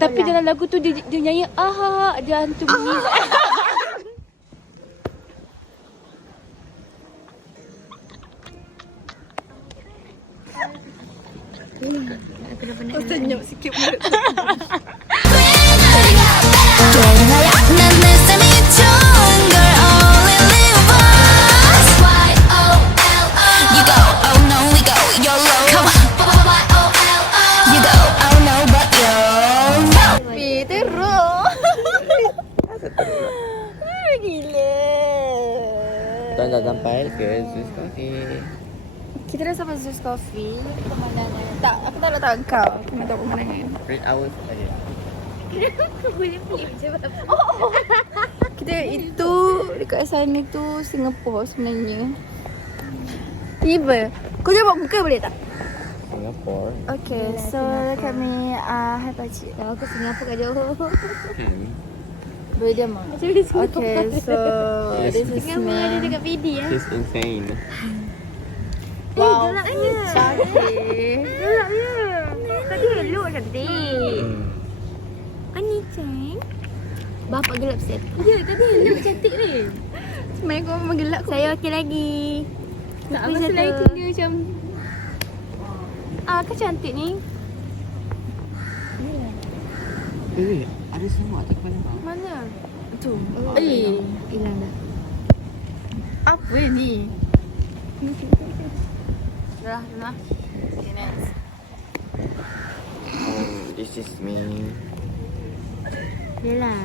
Tapi dalam lagu tu dia nyanyi dia hantu bunyi. Aku dah penat. Senyap sikit mulut. Kita dah sampai ke Zeus Coffee. Kita dah sampai Zeus Coffee. Pemandangan. Tak, aku tak nak tahu kau. Aku nak tahu pemandangan. 3 hours aja. Aku boleh film je. Kita itu dekat sana tu Singapore sebenarnya. Tiba. Kau jawab muka boleh tak? Singapore. Okay, so kami hai pakcik. Aku Singapura kat Johor. Boleh diam tak? Okay, so this is Singapura ada me. dekat PD ya. It's insane. Wow. Gelapnya. Gelapnya. Tadi elok cantik. Ani Cheng. Bapak gelap set. Ya, tadi elok cantik ni. Sebenarnya kau memang gelap. Saya okey lagi. Tak Tapi apa satu lighting dia macam. Kau cantik ni. Ada semua atas kepala kau. Mana? Tu. Hilang dah. Apa ni? Dah. Okay, next. This is me. Yelah.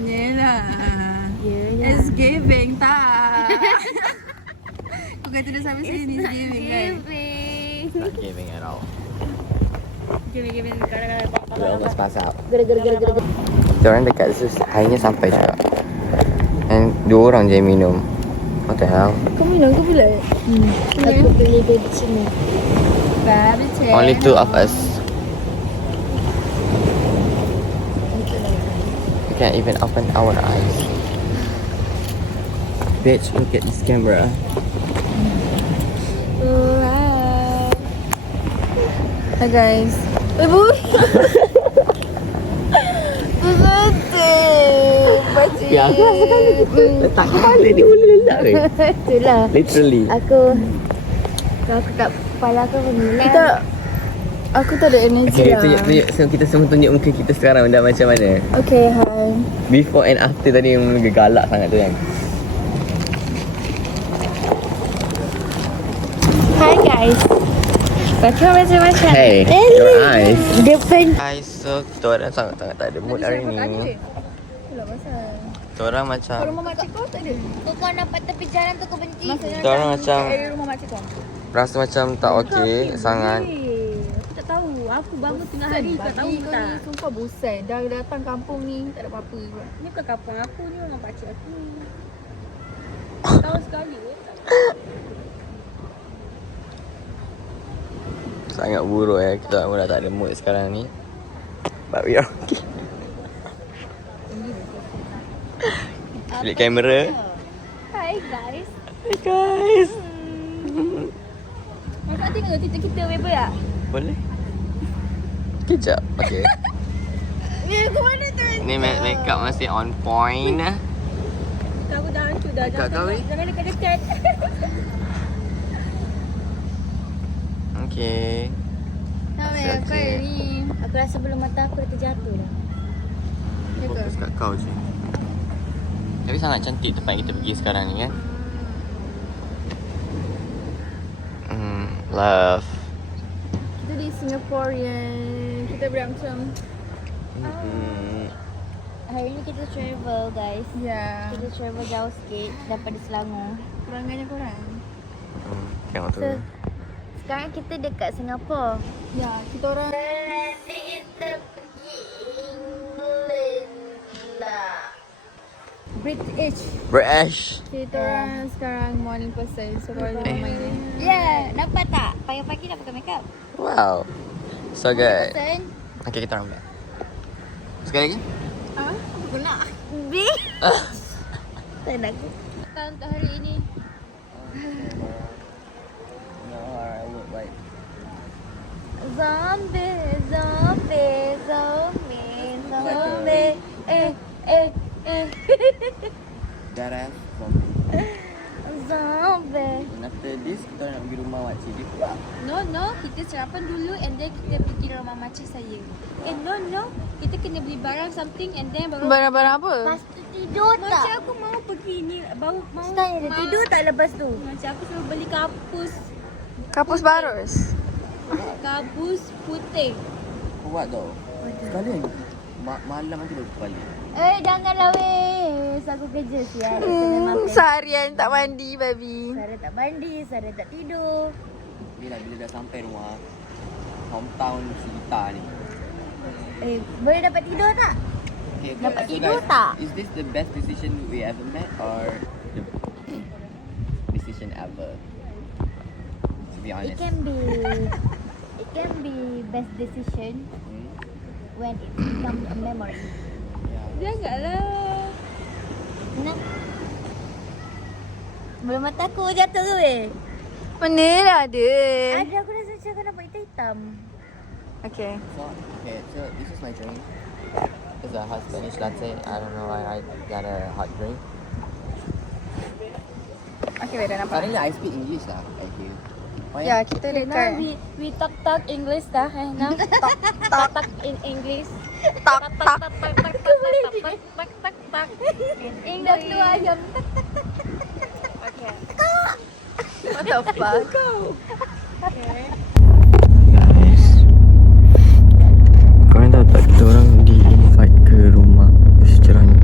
Yelah. Yelah. It's giving tak? Kau kata dah sampai sini it's giving kan? Not giving at all. Giving kadang-kadang. We almost pass out. Gara-gara. Kita orang dekat Zeus akhirnya sampai juga. And 2 orang je yang minum. What the hell? Kau minum ke pula? Aku beli baby cina. Baby chair. Only 2 of us. We can't even open our eyes. Bitch, look at this camera. Hi guys. Ibu. Pakcik. Ya, aku rasakan letak kepala dia boleh letak ke? Itulah. Literally. Aku kat kepala aku menilai. Aku tak ada energy Okay, lah. tunjuk. So, kita semua tunjuk muka kita sekarang dah macam mana. Okay, hi. Before and after tadi yang galak sangat tu kan. Hi guys. Baca macam-macam. Hey, your eyes. Depan. Guys, so kita orang sangat-sangat tak ada mood hari ni. Itulah pasal. Kita orang macam Rumah makcik kau tak ada? Kau nampak tepi jalan tu kau benci. kita orang macam Rumah makcik kau. rasa macam tak okey sangat. Aku tak tahu. Aku bangun tengah hari kau tahu Kau tak? ni sumpah bosan. Dah datang kampung ni tak ada apa-apa. Ni bukan kampung aku ni rumah pakcik aku. Tahu sekali. Sangat buruk kita orang dah tak ada mood sekarang ni. But we are okay. Flip kamera. Hi guys. Hey guys. Masa tengok TikTok kita web ya? Boleh? Kejap. Okay. Ya, kau mana tu? Ni make up masih on point. Kau dah hancur dah. Dekat kau ni? Jangan dekat-dekat. Okay. Namanya apa ni? Aku rasa belum mata aku dah terjatuh dah. Fokus kat kau je. Tapi sangat cantik tempat yang kita pergi sekarang ni kan. Love. Kita di Singaporean. Kita berancam. Hari ni kita travel guys. Ya. Kita travel jauh sikit daripada Selangor. Perangannya korang. Tengok tu. So, sekarang kita dekat Singapura. Ya, kita orang. British. Kita orang sekarang morning person. So korang jangan main ni. Yeah, nampak tak? Pagi-pagi dah pakai makeup. Wow. So good. Sen. Okay, kita orang buat. Sekali lagi. Ah, apa guna? B. Tak nak. Untuk hari ini. No, I would like. Zombie. badass zombie. Zombie. And after this, kita nak pergi rumah makcik dia pula. No, kita sarapan dulu and then kita pergi rumah makcik saya. No, kita kena beli barang something and then baru Barang-barang apa? Lepas tu tidur tak? Macam aku mau pergi ni, baru mau Style dia tidur tak lepas tu? Macam aku suruh beli kapus Kapus barus. putih. Kuat tau. Sekali malam nanti baru balik. Janganlah weh. Aku kerja sial. Memang Seharian tak mandi babi. Sarah tak mandi, Sarah tak tidur. Bila dah sampai rumah hometown Sita ni. Boleh dapat tidur tak? Okay, Dapat so tidur guys, tak? Is this the best decision we ever made or the decision ever? To be It honest. can be best decision when it becomes a memory. Janganlah. Nah. Belum mata aku jatuh ke weh? Mana lah ada. Ada aku rasa macam kau nampak hitam. Okay. So this is my drink. It's a hot Spanish latte. I don't know why I got a hot drink. Okay, wait, dah nampak. Apparently I speak English lah. I feel. Oh, Ya, kita dekat. We talk English dah now. Talk in English. Tak. Tak. In Dah English. keluar ayam. Okay. What the fuck? Guys, korang tahu tak kita orang di-invite ke rumah secerahnya.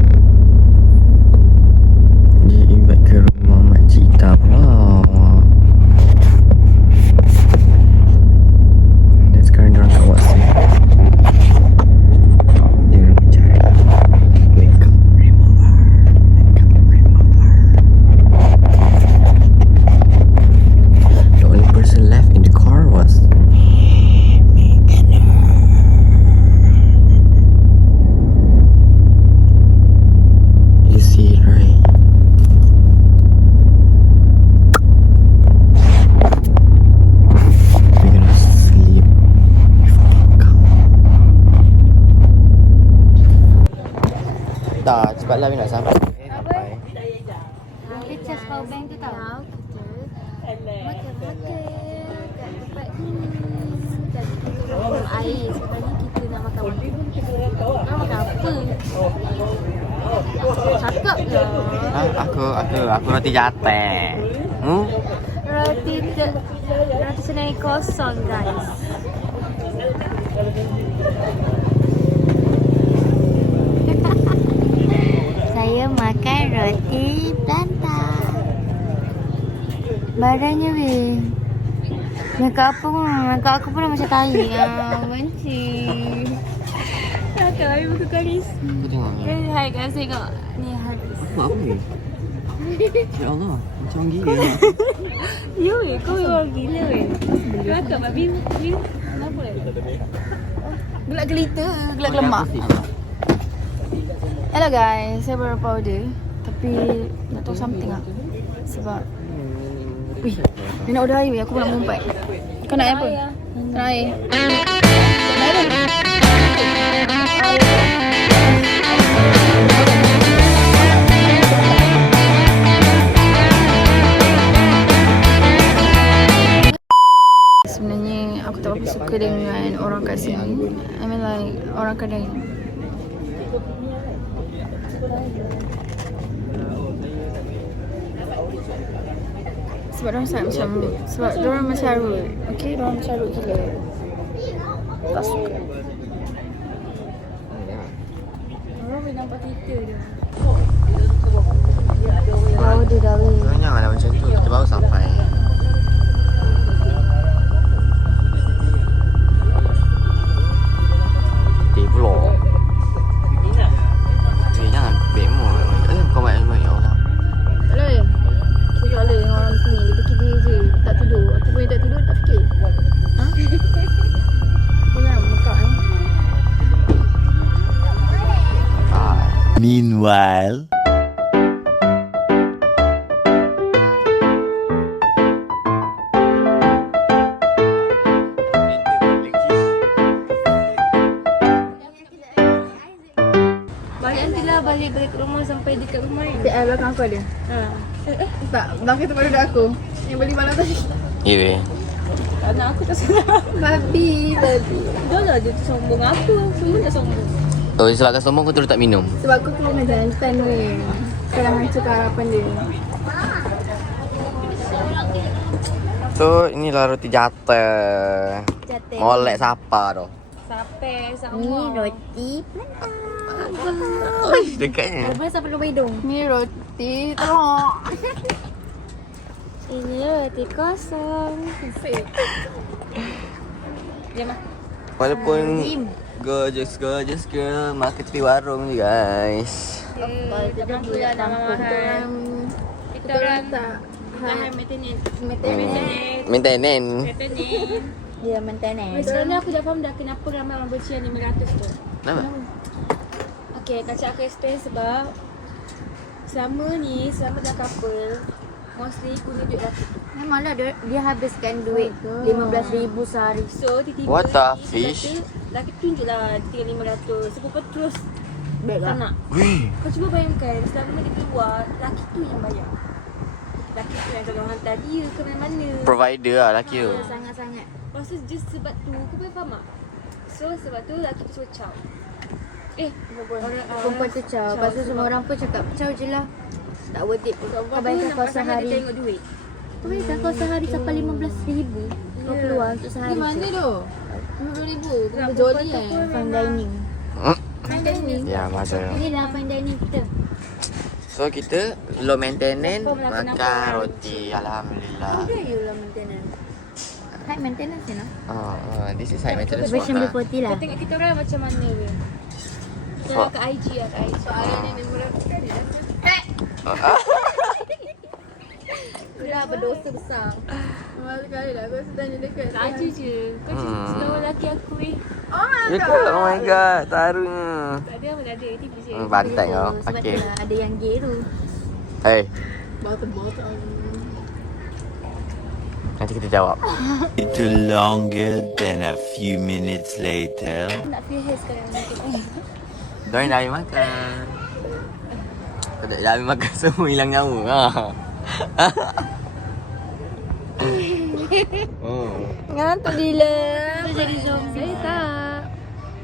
Di-invite ke rumah makcik hitam lah. Dan sekarang diorang kat WhatsApp. Diorang mencari makeup remover. The only person left in the car was you see it, right? We're gonna sleep before they come. Dah, cepatlah we nak sampai. Kita charge power bank tu tau. Makan kat tempat ni. Dan kita nak minum air. Sebenarnya kita nak makan Nak makan apa? Cakap lah. Aku roti jatah. Roti senai kosong guys. Saya makan roti belantak. Badannya weh. Makeup apa pun, makeup aku pun macam tai. Benci. Kakak Ayu buka garis. Aku tengok ni. Hai guys, tengok. Ni Haris. Apa ni? Ya Allah, macam gila. Ya weh, kau orang gila weh. Kakak babi. Kenapa lagi? Gelak gelita, gelak lemak. Hello guys, saya baru powder. Tapi nak tahu something lah. Sebab wih, dia nak order air weh, aku pun nak mumpat. Kau nak air apa? Nak air? Nak air apa? Sebenarnya aku tak berapa suka dengan orang kat sini. I mean like orang kedai. Sebab diorang sangat macam, sebab diorang macam rude. Okay, diorang macam rude gila. Tak suka. Orang boleh nampak Twitter dia. Bau dia dah weh. Korang janganlah macam tu, kita baru sampai. Vlog. Jangan bemo. Kau buat ilmu ya Allah. Tak boleh. Kita tak boleh dengan orang sini. Dia fikir dia je. Tak tidur. Aku punya tak tidur, tak fikir. Ha? Kau jangan buka Meanwhile. Balik nantilah balik ke rumah sampai dekat rumah ni. Di belakang aku ada. Tak, belakang tu baru dah aku. Yang beli malam tadi. Ya weh. Anak aku tak salah. Babi. Dah lah dia tu sombong apa. Semua dah sombong. Oh, sebab kau sombong kau terus tak minum. Sebab aku keluar dengan jantan weh. Sekarang hancurkan harapan dia. So, inilah roti jatuh. Jatuh. Molek siapa tu? Sampai sama. Ni roti Oh, dekatnya. Boleh sampai lubang hidung. Ni roti telur. Ini roti kosong. Dia mah. Walaupun gorgeous girl, makan tepi warung ni guys. Kita orang pula nama mahal. Kita orang tak mahal maintenance. Maintenance. Dia maintenance. Sebenarnya aku dah faham dah kenapa ramai orang bercian 500 tu. Kenapa? Okay, kacau aku explain sebab selama dah couple, mostly guna duit lelaki tu. Memanglah dia habiskan duit 15,000 sehari. So, tiba-tiba What the ni, fish? lelaki tunjuk lah dia 500. So, kau terus tak nak. Wih. Kau cuba bayangkan, selama dia keluar, lelaki tu yang bayar. Lelaki tu yang tolong hantar dia ke mana-mana. Provider lah lelaki tu. Sangat-sangat. Lepas tu just sebab tu, kau boleh faham tak? So, sebab tu lelaki tu suruh caw. Perempuan tu caw. Lepas tu semua orang pun cakap caw je lah. Tak worth it pun. Kau bayangkan kau Dia sehari. tengok duit. Kau bayangkan kau sehari sampai 15,000. Kau keluar untuk sehari. Di mana je. tu? 50,000. Kau berjoli Fine dining. Fine dining. Ya, masa. Inilah fine dining kita. So, kita low maintenance, Confirm lah makan kenapa. roti. Alhamdulillah. Ada you low maintenance. High maintenance you know. This is high maintenance Version one before tea lah. Kau tengok kita orang macam mana weh. Kita kat IG lah, kat IG. Soalan ni 500 kali dah. Sudah berdosa besar. Malu kali lah. Kau sedang dekat. Saja je. Kau cakap selalu lelaki aku weh. Ya ke? Oh my god, taruhnya. Tak ada apa, tak ada. Tipu je. Bantai kau. Sebab Okay. tu lah ada yang gay tu. Hey, Botol-botol. nanti kita jawab. Little longer than a few minutes later. Nak feel hair sekarang. Diorang dah habis makan. Kau dah habis makan semua hilang nyawa. Oh. Ngantuk gila. Kita jadi zombie. Saya tak.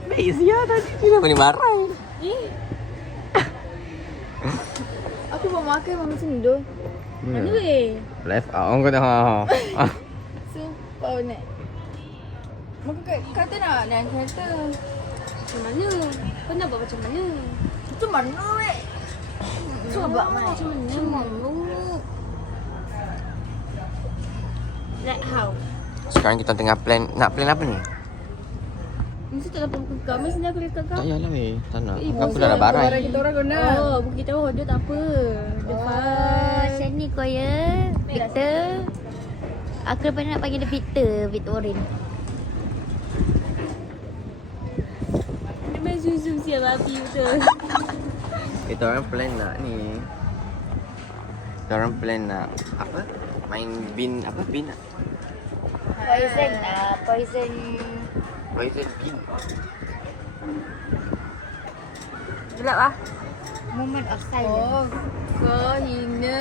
Baik sia tadi. Kenapa ni marah? Aku mau makan memang macam ni tu. Mana weh? Left out orang kata. Sumpah nak. Maka kata nak naik kereta. Macam mana? Kau nak buat macam mana? Itu mana weh? Cuba macam mana? Like how? Sekarang kita tengah plan. Nak plan apa ni? Mesti tak dapat buku kau. Mesti aku dekat kau. Tak payahlah weh. Tak nak. Eh, Aku dah barai. Barang kita orang guna. Oh, buku kita orang dia tak apa. Dia Macam ni kau ya. Victor. Aku lepas ni nak panggil dia Victorin. Dia main zoom siap babi betul. Kita orang plan nak ni. Kita orang plan nak apa? Main bin apa bin? Poison lah. Poison. Poison bin. Gelap ah. Moment of silence. Oh, kau hina.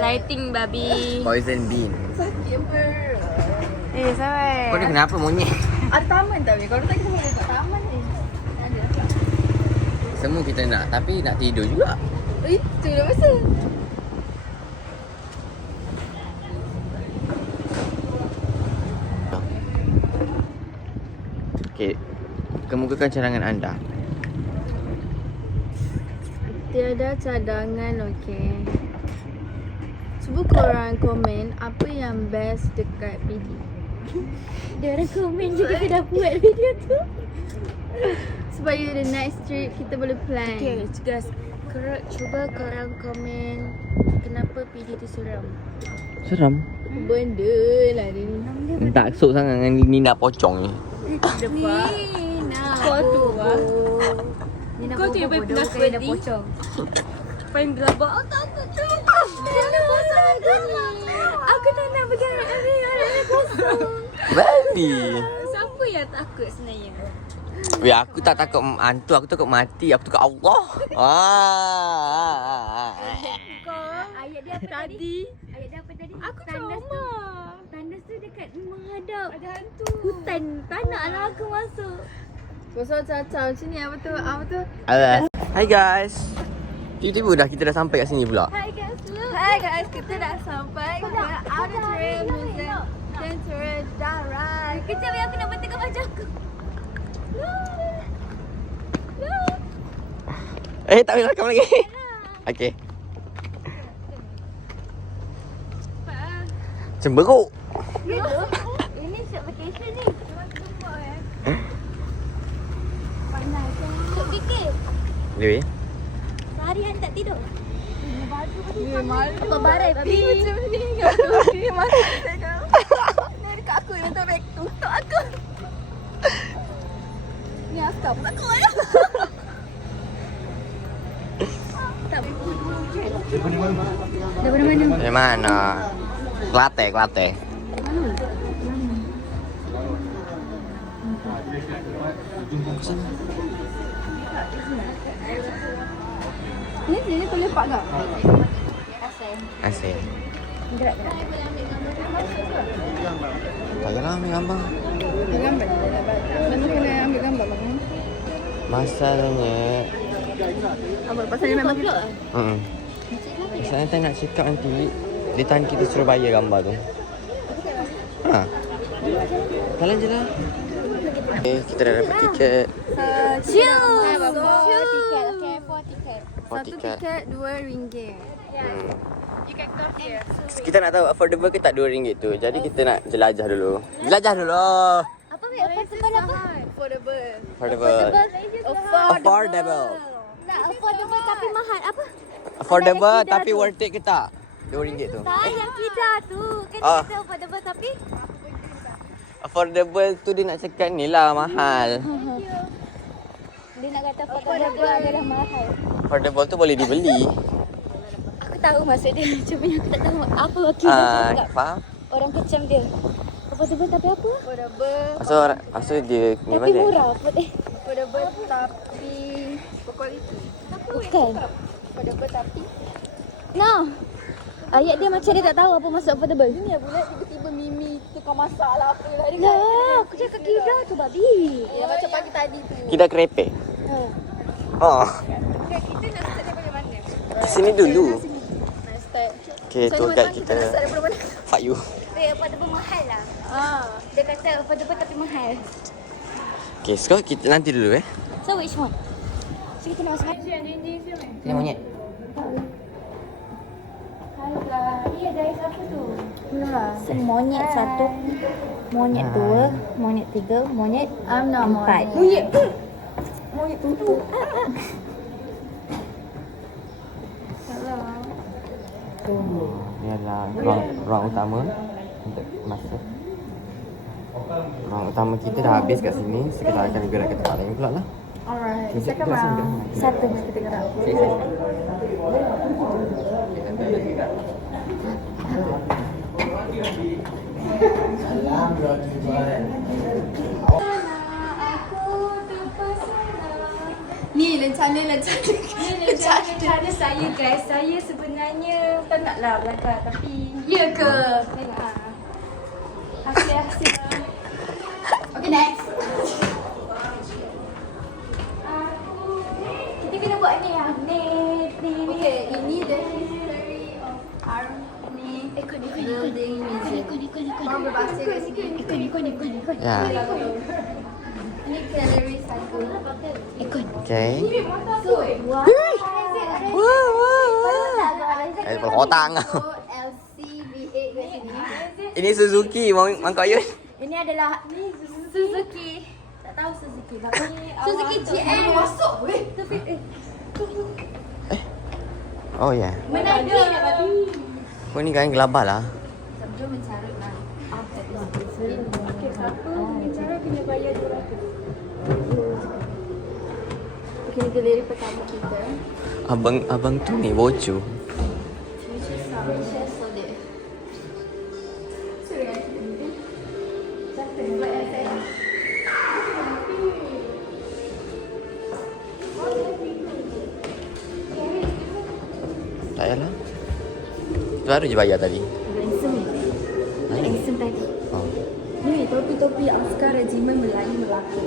Lighting babi. Poison bin. Sakit apa? Sampai. Kau ni kenapa monyet? Ada taman tak weh? Kalau tak kita boleh buat taman ni. Ada. Semua kita nak tapi nak tidur juga. Itu dah masa. Okey. Kemukakan cadangan anda. Tiada cadangan, okey. Cuba korang komen apa yang best dekat PD. Dia orang komen juga kita dah buat video tu. Supaya the next trip kita boleh plan. Okay, guys. Cuba korang komen kenapa PD tu seram. Seram. Benda lah dia ni. Tak sok sangat dengan Nina pocong ni. Kau tu lah. Ni nak Kau tu yang paling bodoh, penakut bukan dah ni. pocong. Paling gelabak. Oh, takut tu. Aku tak nak bergerak ni. Ada kosong. Baby. Siapa yang takut sebenarnya? Aku tak takut hantu, aku takut mati, aku takut Allah. Ayat dia apa tadi? Ayat dia apa tadi? Aku trauma. Tandas tu dekat menghadap. Ada hantu. Hutan. Tak naklah aku masuk. Pasal Caca macam ni apa tu? Hai guys. Tiba-tiba kita dah sampai kat sini pula. Hai guys, look. Hai guys, kita dah sampai ke Auditorium Museum Center Darat. Kejap ya, aku nak betulkan baju aku. Tak boleh rakam lagi. Okey. Cemberuk. Ini short vacation ni. Panas. Kok kekek. Dewi. Seharian tak tidur. Malu. Apa barai babi? Macam ni babi masuk saya. Ni dekat aku yang tak baik tutup aku. Ni askar pun aku ya. Daripada mana? Dari mana? Kelate. Ni boleh lepak tak? Asyik. Tak payahlah ambil gambar. Gambar. Mana kena ambil gambar bang? Masalahnya Apa pasal ni memang kita. Masalahnya tak nak cakap nanti dia tahan kita suruh bayar gambar tu. Jalan je lah. Okay, kita dah dapat tiket. Cheers. Tiket. Okay, 4 tiket. Satu tiket RM2. Kita nak tahu affordable ke tak RM2 tu. Jadi kita nak jelajah dulu. Apa weh? Affordable apa? Affordable. Affordable. Nak affordable tapi mahal. Apa? Affordable tapi worth it ke tak? RM2 tu. Tak yang kita tu. Kan Ah. kita affordable tapi Affordable tu dia nak cakap ni lah mahal. dia nak kata affordable adalah mahal. Affordable tu boleh dibeli. Aku tahu maksud dia. Cuma aku tak tahu apa wakil dia cakap. Faham? Orang kecam dia. Affordable tapi apa? Maksud dia ni Tapi mana? murah. Affordable tapi berkualiti. Bukan. Affordable tapi No. Ayat dia macam dia tak tahu apa maksud affordable. ni bulat tiba-tiba Mimi tukang masak lah apa lah dia. Lah, aku cakap kira tu babi. Ya macam pagi tadi tu. Kita kerepek. Oh, Kita nak start daripada mana? sini dulu. Nak start. Okay, tour guide kita. Nak start daripada mana? Fuck you. Affordable mahal lah. Ah. Dia kata affordable tapi mahal. Okay, so kita nanti dulu So which one? So kita nak masuk. Ni monyet. Iya dari siapa tu? Monyet 1, monyet 2, monyet 3, monyet 4. Monyet tutup. Ni adalah ruang utama untuk masuk. Ruang utama kita dah habis kat sini. So kita akan gerak ke tempat lain pula lah. Alright. Kita Second round. Satu. Kita gerak. Ni lencana saya guys. Saya sebenarnya tak naklah belakang tapi ya ke? Tengok hasil. Okay next. Kita kena buat ni lah. Ni. Okay, ini the history of Army Building Museum. Korang berbahasa kat sini. Ikon. Ya. Ini galeri 1. Okay. Wah. Kepala otak kau. LCV8 kat sini. Ini Suzuki, Mang Ayun. Ini adalah Suzuki. Tak tahu Suzuki. Suzuki GM masuk weh. Tapi Oh ya. mana ada nak babi? Oh ni kain gelabah lah. Jom mencarut lah. Okey, siapa bicara kena bayar 200. Okay, galeri pertama kita. Abang tu ni bocor. Yalah. Baru je bayar tadi. Ransom ni. Ransom tadi. Oh. Ni topi-topi Oscar regimen Melayu Melaka.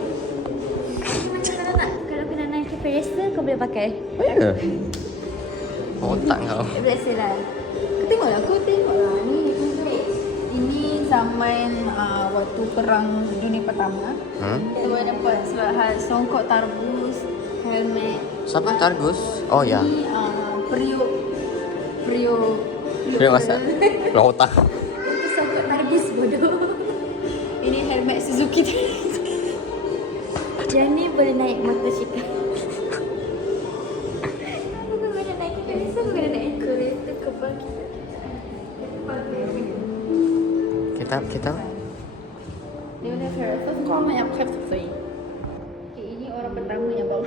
Kalau kena naik ke Peresa, kau boleh pakai. Oh ya? Otak kau. Biasalah. Kau tengoklah ni. Ini zaman waktu perang dunia pertama. Kita boleh dapat surat songkok tarbus, helmet. Siapa Targus? Oh ya. Ini periuk Dia masak. Keluar otak. itu songkok tarbus bodoh. Ini helmet Suzuki. Yang ni boleh naik motosikal. Bukan boleh naik ke Peresa, bukan boleh naik kereta ke bagi. Kita. Dia boleh first comment yang khas sekali. Okay, ini orang pertama yang bawa.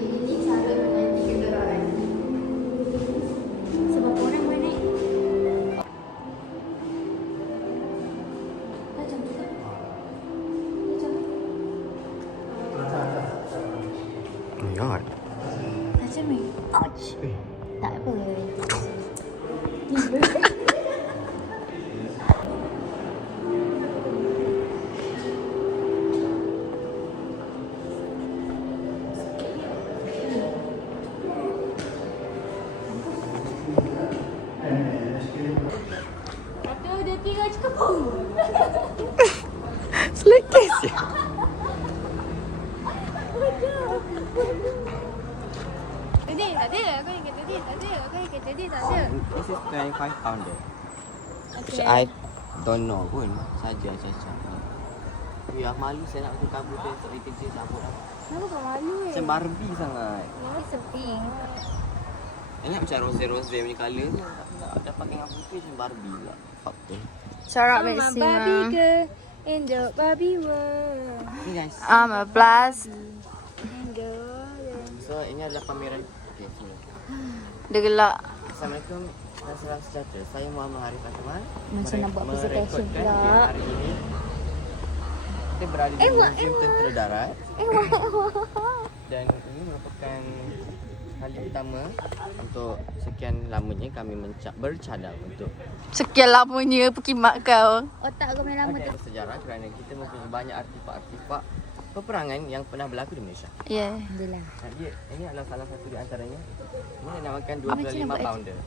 Ini cara menanti kenderaan. Sebab orang boleh naik. Macam tu kan? Macam tu. Oh my god. Macam ni. Ouch. Tak apa. Satu, dua, tiga, cukup. Selekes je. Tadi tak ada. Kau ingat tadi tak ada. Kau ingat tadi tak ada. This is 25 pounder. Which I don't know pun. Saja cacap. Ya malu saya nak pakai kabut dia tak kecil sabut apa. Kenapa kau malu Macam Barbie sangat. Ini seping. Ingat macam rose-rose punya colour tu. Tak ada pakai dengan putih macam Barbie pula. Fuck tu. Syarat I'm a vaksin Barbie lah. girl in the Barbie world. Ni guys. I'm a blast. In the world. So ini adalah pameran. Okay, sini. Dia gelak. Assalamualaikum dan salam sejahtera. Saya Muhammad Harif Azman. Macam nak buat presentation merekodkan pula. video hari ini. Kita berada di Museum Tentera Darat. Dan ini merupakan kali pertama untuk sekian lamanya kami bercadang untuk Sekian lamanya pekimak kau. Otak kau main lama tu. sejarah kerana kita mempunyai banyak artifak-artifak peperangan yang pernah berlaku di Malaysia. Ya. Yeah. Alhamdulillah. Jadi ini adalah salah satu di antaranya. Ini dinamakan 25 pounder. Ya.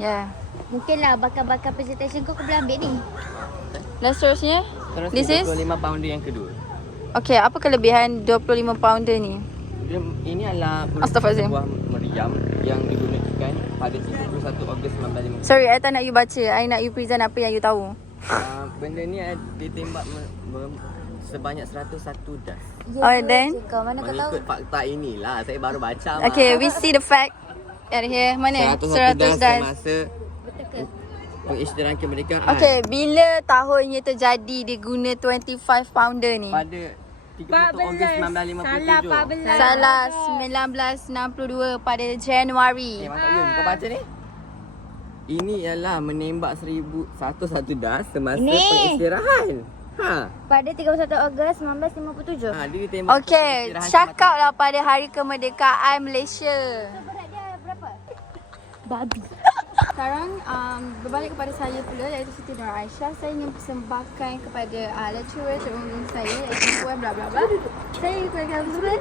Yeah. Mungkinlah bakal-bakal presentation kau boleh ambil ni. Dan seterusnya? Terus This is? 25 pounder yang kedua. Okay, apa kelebihan 25 pounder ni? Ini adalah Astaghfirullahaladzim. sebuah meriam yang digunakan pada 31 Ogos 1950. Sorry, I tak nak you baca. I nak you present apa yang you tahu. Benda ni ditembak sebanyak 101 das. Alright then. Kau mana kau tahu? Mengikut fakta inilah, saya baru baca. Okay, we see the fact. At here, mana? 101 das das. semasa pengisytiharan kemerdekaan. Okay, bila tahunnya terjadi dia guna 25 pounder ni? Pada 31 Ogos 1957. Salah, 1962 pada Januari. Mak Yun, kau baca ni? Ini ialah menembak 101 das semasa pengisytiharan. Pada 31 Ogos 1957. Dia ditembak. Okay, cakap lah pada hari kemerdekaan Malaysia. Berat dia berapa? Babi. Sekarang berbalik kepada saya pula, iaitu Siti Nur Aisyah. Saya ingin persembahkan kepada lecturer terumum saya, iaitu Puan bla bla bla. Saya ingin persembahkan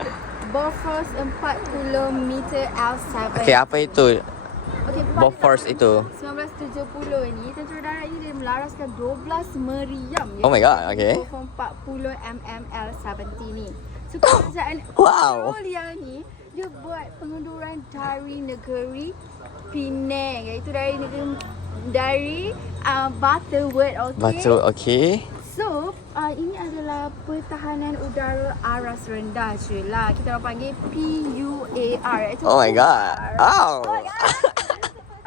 Bofors 40 meter L7. Okay, apa itu? Okay, Bofors itu. 1970 ni, Tentera Darat ni dia melaraskan 12 meriam. Oh my god, okay. Bofors 40 mm L70 ni. So kerajaan Wow. Australia ni, dia buat pengunduran dari negeri Penang, iaitu dari Butterworth, okay? Betul, okay. So, ini adalah pertahanan udara aras rendah je lah. Kita orang panggil PUAR. Iaitu Oh my god. Oh.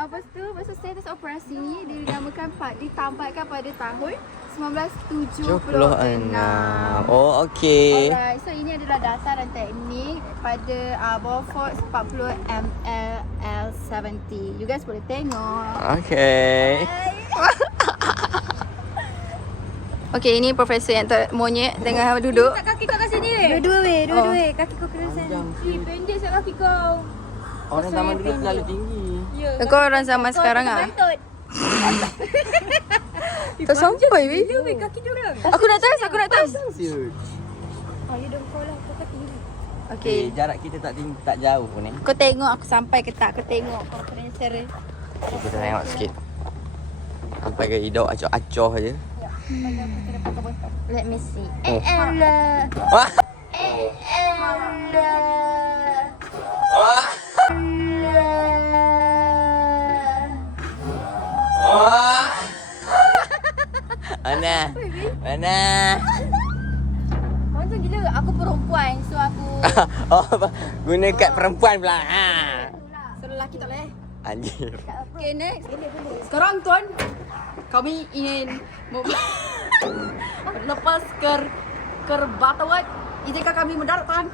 Lepas tu, status operasi ni ditambahkan pada tahun 1976. Oh, okay. Alright, so ini adalah data dan teknik pada Bofors 40 ml70. You guys boleh tengok. Okay. Okay, ini profesor yang tak monyet tengah duduk. Tak kaki kau kat sini weh. Dua-dua weh. Kaki kau kena sana. Pendek sangat kaki kau. Orang zaman dulu terlalu tinggi. Kau orang zaman sekarang ah. Tak sampai weh. Weh kaki dia orang. Aku nak tes. Siut. Ya dah kau lah. Kau kaki tinggi. Okay. Jarak kita tak jauh pun ni. Kau tengok aku sampai ke tak? Kau tengok profesor. Kita tengok sikit. Sampai ke hidau acoh-acoh je. Let me see. Elah. Wah. Wah. Mana? Macam gila. Aku perempuan. So aku Oh, guna kad perempuan pula. Ha. so lelaki tak boleh. Anjir. Okay, next. Sekarang tuan, kami ingin lepas kerbatuan. Izinkan kami mendaratkan.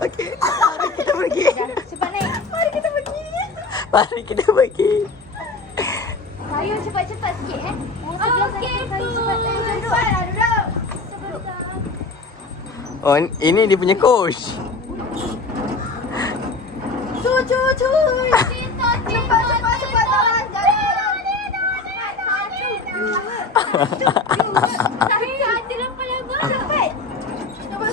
Okey. Mari kita pergi. Cepat naik. Mari kita pergi. Ayo cepat-cepat sikit Okey tu. Cepat. Oh, ini dia punya coach. Cuy. Cepat. Hati lepas lagu cepat.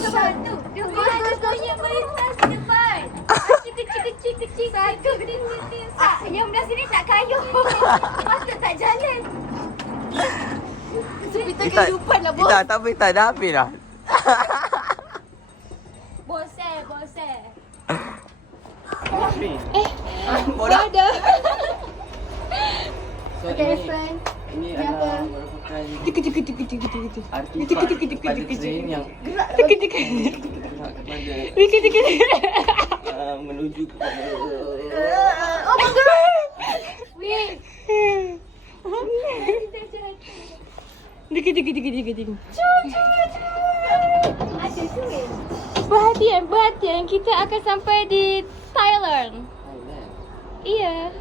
Satu. Dua. Punya melintas cepat. Kecil. Satu. Yang belah sini tak kayu. Patut tak jalan. Sepitan kehidupan lah bos. Tak apa, dah habis dah. Bose. Bodoh. Ada. So, Okay, friend. ini adalah merupakan Gitu. artifak pada train yang gerak kepada menuju kepada Oh my god. Weh. Perhatian. Kita akan sampai di Thailand. Iya.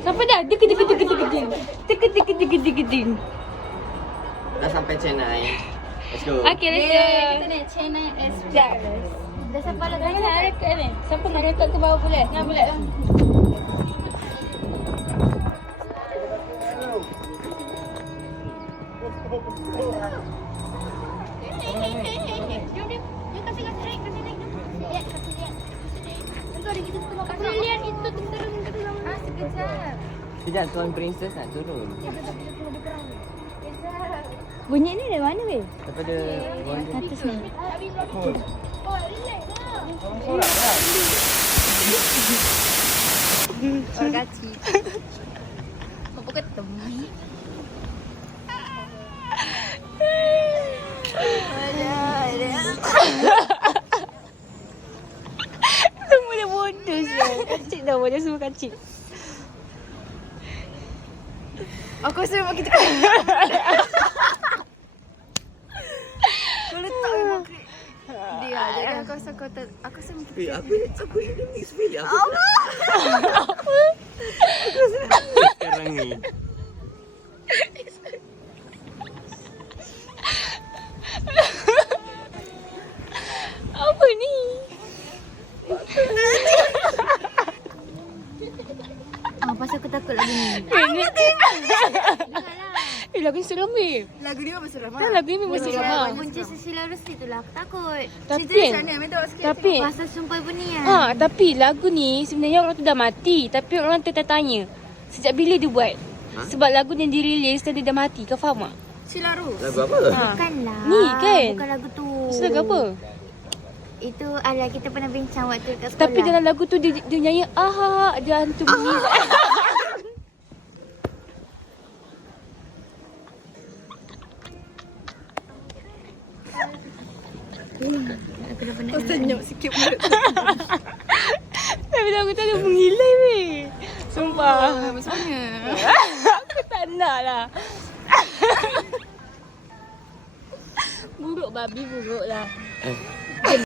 Sampai dah. Ding. dah sampai Chennai. Let's go. Okay, let's go. Kita naik Chennai Express. Dah sampai lah. Jangan nak rekat ni. Siapa nak rekat ke bawah boleh? Jangan boleh lah. Jom dia. Dia kasih naik. Lihat, kasih lihat. Tentu ada kita tengok kasih. Boleh lihat itu turun ke dalam. Sekejap. Sekejap, Tuan Princess nak turun. Bunyi ni dari mana weh? Daripada Atas ni. Oh, relax lah. Orang kacik. Apa ketemu? Semua dah bodoh semua. Kacik dah bodoh semua kacik. Aku rasa memang kita Kau letak memang dia. Jadi aku rasa kau aku rasa mungkin aku sudah mix feeling aku. Sekarang ni. Apa ni? pasal aku takut lagu ni. Lagu ni seram weh. Lagu ni memang seram. Lagu ni memang seram lah. Kunci Sesila Resi tu lah aku takut. Tapi Pasal sumpah bunian. tapi lagu ni sebenarnya orang tu dah mati. Tapi orang tertanya sejak bila dia buat? Sebab lagu ni dirilis dan dia dah mati. Kau faham tak? Silaru. Lagu apa? Bukanlah. Ni kan? Bukan lagu tu. Lagu apa? Itu adalah kita pernah bincang waktu kat sekolah. Tapi dalam lagu tu dia nyanyi dia hantu bunyi. aku dah pernah. Kau senyum sikit mulut. Tapi lagu tu ada mengilai weh. Sumpah. Macam mana? Aku tak nak lah. Buruk babi buruk lah.